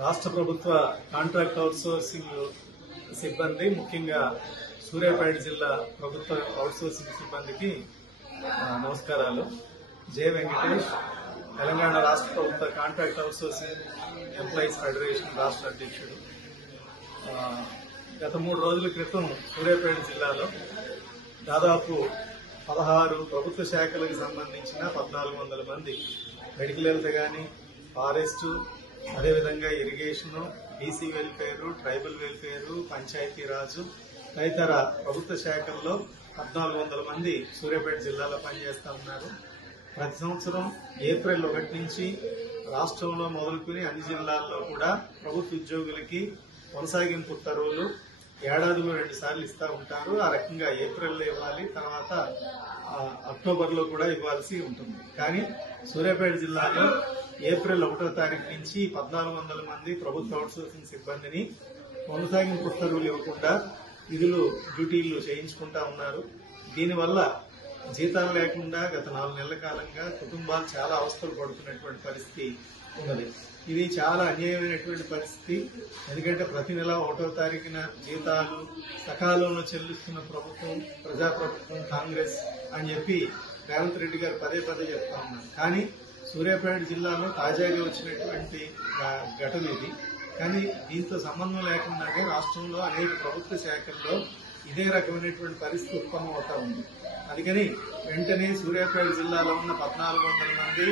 రాష్ట్ర ప్రభుత్వ contract outsourcing సిబ్బంది ముఖ్యంగా సూర్యాపేట జిల్లా ప్రభుత్వ అవుట్సోర్సింగ్ సిబ్బందికి నమస్కారాలు. జె వెంకటేష్, తెలంగాణ రాష్ట్ర ప్రభుత్వ కాంట్రాక్ట్ అవుట్సోర్సింగ్ ఎంప్లాయీస్ ఫెడరేషన్ రాష్ట్ర అధ్యక్షుడు. గత 3 రోజుల క్రితం సూర్యాపేట జిల్లాలో దాదాపు 16 ప్రభుత్వ శాఖలకు సంబంధించిన 1400 మంది మెడికల్ హెల్త్ గాని, ఫారెస్ట్, అదేవిధంగా irrigation, BC welfare, tribal welfare, Panchayati Raj తదితర ప్రభుత్వ శాఖల్లో 1400 మంది సూర్యాపేట జిల్లాలో పనిచేస్తా ఉన్నారు. ప్రతి సంవత్సరం ఏప్రిల్ 1 నుంచి రాష్ట్రంలో మొదలుకుని అన్ని జిల్లాల్లో కూడా ప్రభుత్వ ఉద్యోగులకి కొనసాగింపు ఉత్తర్వులు ఏడాదిలో 2 సార్లు ఇస్తా ఉంటారు. ఆ రకంగా ఏప్రిల్లో ఇవ్వాలి, తర్వాత అక్టోబర్లో కూడా ఇవ్వాల్సి ఉంటుంది. కానీ సూర్యాపేట జిల్లాలో ఏప్రిల్ 1వ తారీఖు నుంచి 1400 మంది ప్రభుత్వ అవుట్సోర్సింగ్ సిబ్బందిని కొనసాగింపు ఉత్తర్వులు ఇవ్వకుండా విధులు డ్యూటీలు చేయించుకుంటా ఉన్నారు. దీనివల్ల జీతాలు లేకుండా గత 4 నెలల కాలంగా కుటుంబాలు చాలా అవస్థలు పడుతున్నటువంటి పరిస్థితి ఉన్నది. ఇది చాలా అన్యాయమైనటువంటి పరిస్థితి. ఎందుకంటే ప్రతి నెల 1వ తారీఖున జీతాలు సకాలంలో చెల్లిస్తున్న ప్రభుత్వం, ప్రజాప్రభుత్వం, కాంగ్రెస్ అని చెప్పి రేవంత్ రెడ్డి గారు పదే చెప్తా ఉన్నారు. కానీ సూర్యాపేట జిల్లాలో తాజాగా వచ్చినటువంటి ఘటన ఇది. కానీ దీంతో సంబంధం లేకుండానే రాష్ట్రంలో అనేక ప్రభుత్వ శాఖల్లో ఇదే రకమైనటువంటి పరిస్థితి ఉత్పన్నం అవుతా ఉంది. అందుకని వెంటనే సూర్యాపేట జిల్లాలో ఉన్న 1400 మంది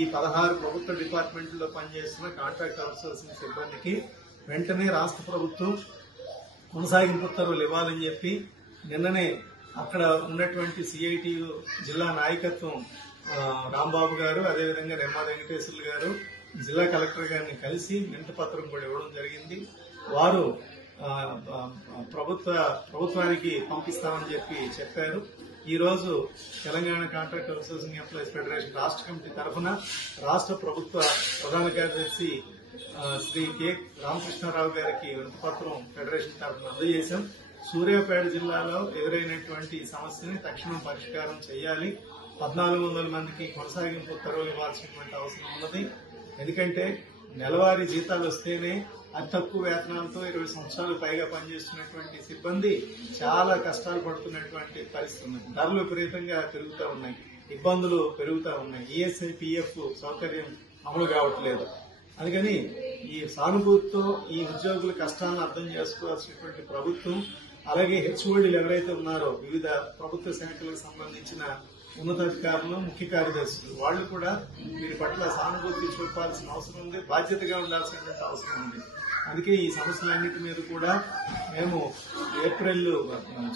ఈ 16 ప్రభుత్వ డిపార్ట్మెంట్లో పనిచేస్తున్న కాంట్రాక్ట్ అవుట్సోర్సింగ్ సిబ్బందికి వెంటనే రాష్ట్ర ప్రభుత్వం కొనసాగింపు ఉత్తర్వులు ఇవ్వాలని చెప్పి నిన్ననే అక్కడ ఉన్నటువంటి సిఐటియు జిల్లా నాయకత్వం రాంబాబు గారు, అదేవిధంగా రెమ్మా వెంకటేశ్వర్లు గారు జిల్లా కలెక్టర్ గారిని కలిసి వినతి పత్రం కూడా ఇవ్వడం జరిగింది. వారు ప్రభుత్వానికి పంపిస్తామని చెప్పారు. ఈ రోజు Telangana contract outsourcing employees federation రాష్ట్ర కమిటీ తరఫున రాష్ట్ర ప్రభుత్వ ప్రధాన కార్యదర్శి శ్రీ కె రామకృష్ణారావు గారికి వినతి పత్రం ఫెడరేషన్ తరఫున అందజేశాం. సూర్యాపేట జిల్లాలో ఎదురైనటువంటి సమస్యని తక్షణం పరిష్కారం చేయాలి. 1400 మందికి కొనసాగింపు ఉత్తర్వులు ఇవ్వాల్సినటువంటి అవసరం ఉన్నది. ఎందుకంటే నెలవారీ జీతాలు వస్తేనే అతి తక్కువ వేతనాలతో 20 సంవత్సరాలు పైగా పనిచేస్తున్నటువంటి సిబ్బంది చాలా కష్టాలు పడుతున్నటువంటి పరిస్థితి ఉంది. ధరలు విపరీతంగా పెరుగుతూ ఉన్నాయి, ఇబ్బందులు పెరుగుతూ ఉన్నాయి. ఈఎస్ఐ, పిఎఫ్ సౌకర్యం అమలు కావట్లేదు. అందుకని ఈ సానుభూతితో ఈ ఉద్యోగుల కష్టాలను అర్థం చేసుకోవాల్సినటువంటి ప్రభుత్వం, అలాగే హెచ్ఓడీలు ఎవరైతే ఉన్నారో వివిధ ప్రభుత్వ శాఖలకు సంబంధించిన ఉన్నతాధికారులు, ముఖ్య కార్యదర్శులు, వాళ్ళు కూడా వీరి పట్ల సానుభూతి చూపాల్సిన అవసరం ఉంది, బాధ్యతగా ఉండాల్సిన అవసరం ఉంది. అందుకే ఈ సమస్యలన్నిటి మీద కూడా మేము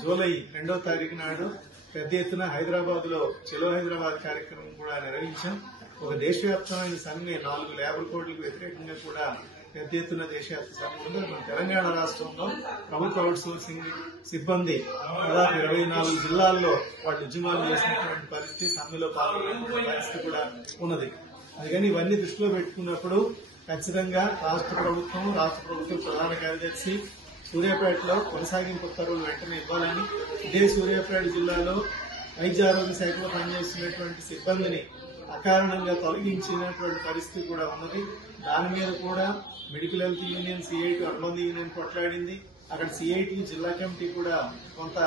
జూలై 2వ తారీఖు నాడు పెద్ద ఎత్తున హైదరాబాద్ లో చలో హైదరాబాద్ కార్యక్రమం కూడా నిర్వహించాం. ఒక దేశవ్యాప్తమైన సమ్మె 4 లేబర్ కోడ్లకు వ్యతిరేకంగా కూడా పెద్ద ఎత్తున దేశవ్యాప్త సమ్మె ఉంది. మన తెలంగాణ రాష్ట్రంలో ప్రభుత్వ అవుట్సోర్సింగ్ సిబ్బంది దాదాపు 24 జిల్లాల్లో వాళ్ళు ఉద్యమాలు చేసినటువంటి పరిస్థితి, సమ్మెలో పాల్గొనే పరిస్థితి కూడా ఉన్నది. అందుకని ఇవన్నీ దృష్టిలో పెట్టుకున్నప్పుడు ఖచ్చితంగా రాష్ట్ర ప్రభుత్వ ప్రధాన కార్యదర్శి సూర్యాపేటలో కొనసాగింపు ఉత్తర్వులు వెంటనే ఇవ్వాలని, ఇదే సూర్యాపేట జిల్లాలో వైద్య ఆరోగ్య శాఖలో పనిచేస్తున్నటువంటి సిబ్బందిని అకారణంగా తొలగించినటువంటి పరిస్థితి కూడా ఉన్నది. దాని మీద కూడా మెడికల్ హెల్త్ యూనియన్, సిఐటి, అనుబంధ యూనియన్ కొట్లాడింది. అక్కడ సిఐటి జిల్లా కమిటీ కూడా కొంత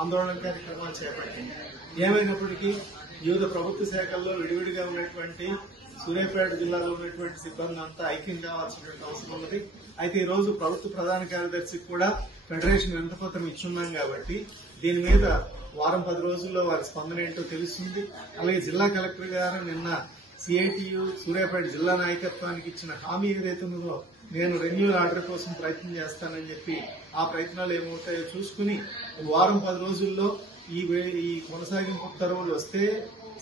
ఆందోళన కార్యక్రమాలు చేపట్టింది. ఏమైనప్పటికీ వివిధ ప్రభుత్వ శాఖల్లో విడివిడిగా ఉన్నటువంటి సూర్యాపేట జిల్లాలో ఉన్నటువంటి సిబ్బంది అంతా ఐక్యం కావాల్సినటువంటి అవసరం ఉన్నది. అయితే ఈ రోజు ప్రభుత్వ ప్రధాన కార్యదర్శికి కూడా ఫెడరేషన్ వినతిపత్రం ఇచ్చున్నాం కాబట్టి దీని మీద వారం 10 రోజుల్లో వారి స్పందన ఏంటో తెలుస్తుంది. అలాగే జిల్లా కలెక్టర్ గారు నిన్న సిఐటియు సూర్యాపేట జిల్లా నాయకత్వానికి ఇచ్చిన హామీ ఏదైతే ఉన్నదో నేను రెన్యూవల్ ఆర్డర్ కోసం ప్రయత్నం చేస్తానని చెప్పి ఆ ప్రయత్నాలు ఏమవుతాయో చూసుకుని వారం 10 రోజుల్లో ఈ కొనసాగింపు ఉత్తర్వులు వస్తే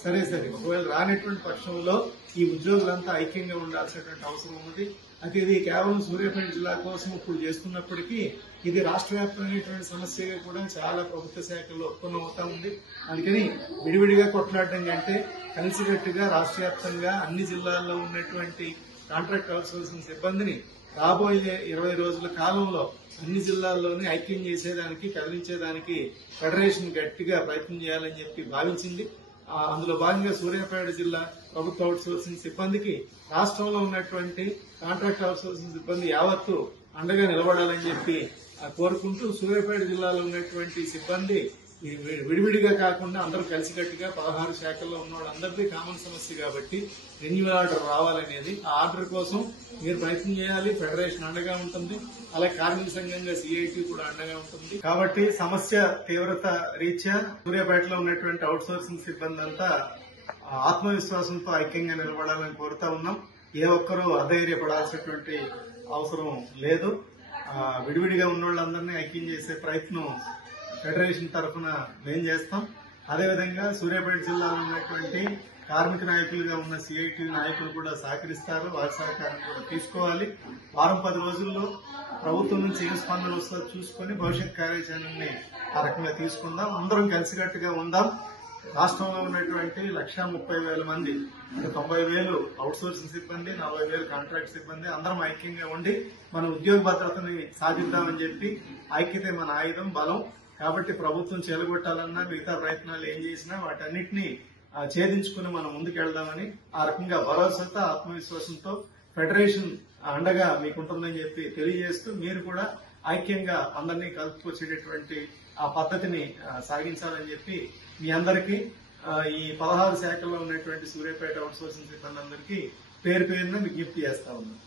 సరే, ఒకవేళ రానటువంటి పక్షంలో ఈ ఉద్యోగులంతా ఐక్యంగా ఉండాల్సినటువంటి అవసరం ఉంది. అయితే ఇది కేవలం సూర్యాపేట జిల్లా కోసం ఇప్పుడు చేస్తున్నప్పటికీ ఇది రాష్ట్ర వ్యాప్తమైనటువంటి సమస్యగా కూడా చాలా ప్రభుత్వ శాఖల్లో ఉత్పన్నమవుతా ఉంది. అందుకని విడివిడిగా కొట్లాడడం కంటే కలిసికట్టుగా రాష్ట్ర వ్యాప్తంగా అన్ని జిల్లాల్లో ఉన్నటువంటి కాంట్రాక్ట్ అవుట్సోర్సింగ్ సిబ్బందిని రాబోయే 20 రోజుల కాలంలో అన్ని జిల్లాల్లోనే ఐక్యం చేసేదానికి, కదిలించేదానికి ఫెడరేషన్ గట్టిగా ప్రయత్నం చేయాలని చెప్పి భావించింది. అందులో భాగంగా సూర్యాపేట జిల్లా ప్రభుత్వ అవుట్సోర్సింగ్ సిబ్బందికి రాష్ట్రంలో ఉన్నటువంటి కాంట్రాక్ట్ అవుట్సోర్సింగ్ సిబ్బంది యావత్తు అండగా నిలబడాలని చెప్పి కోరుకుంటూ సూర్యాపేట జిల్లాలో ఉన్నటువంటి సిబ్బంది విడివిడిగా కాకుండా అందరూ కలిసికట్టుగా 16 శాఖల్లో ఉన్న వాళ్ళందరిది కామన్ సమస్య కాబట్టి రెన్యువల్ ఆర్డర్ రావాలనేది ఆ ఆర్డర్ కోసం మీరు ప్రయత్నం చేయాలి. ఫెడరేషన్ అండగా ఉంటుంది, అలాగే కార్మిక సంఘంగా సిఐటి కూడా అండగా ఉంటుంది. కాబట్టి సమస్య తీవ్రత రీత్యా సూర్యాపేటలో ఉన్నటువంటి అవుట్సోర్సింగ్ సిబ్బంది అంతా ఆత్మవిశ్వాసంతో ఐక్యంగా నిలబడాలని కోరుతా ఉన్నాం. ఏ ఒక్కరూ అధైర్యపడాల్సినటువంటి అవసరం లేదు. విడివిడిగా ఉన్న వాళ్ళందరినీ ఐక్యం చేసే ప్రయత్నం ఫెడరేషన్ తరఫున మేం చేస్తాం. అదేవిధంగా సూర్యాపేట జిల్లాలో ఉన్నటువంటి కార్మిక నాయకులుగా ఉన్న సిఐటి నాయకులు కూడా సహకరిస్తారు. వారి సహకారం కూడా తీసుకోవాలి. వారం 10 రోజుల్లో ప్రభుత్వం నుంచి ఏం స్పందన వస్తుందో చూసుకుని భవిష్యత్ కార్యాచరణని ఆ రకంగా తీసుకుందాం. అందరం కలిసికట్టుగా ఉందాం. రాష్ట్రంలో ఉన్నటువంటి 1,30,000 మంది, 90,000 అవుట్సోర్సింగ్ సిబ్బంది, 40,000 కాంట్రాక్ట్ సిబ్బంది అందరం ఐక్యంగా ఉండి మన ఉద్యోగ భద్రతని సాధిద్దామని చెప్పి ఐక్యతే మన ఆయుధం, బలం. కాబట్టి ప్రభుత్వం చేలగొట్టాలన్నా మిగతా ప్రయత్నాలు ఏం చేసినా వాటన్నిటినీ ఛేదించుకుని మనం ముందుకెళ్దామని ఆ రకంగా భరోసాతో ఆత్మవిశ్వాసంతో ఫెడరేషన్ అండగా మీకుంటుందని చెప్పి తెలియజేస్తూ మీరు కూడా ఐక్యంగా అందరినీ కలుపుకొచ్చేటటువంటి ఆ పద్ధతిని సాగించాలని చెప్పి మీ అందరికీ ఈ 16 శాఖల్లో ఉన్నటువంటి సూర్యాపేట అవుట్సోర్సింగ్ సిబ్బంది అందరికీ పేరు పేరున విజ్ఞప్తి చేస్తా ఉన్నాం.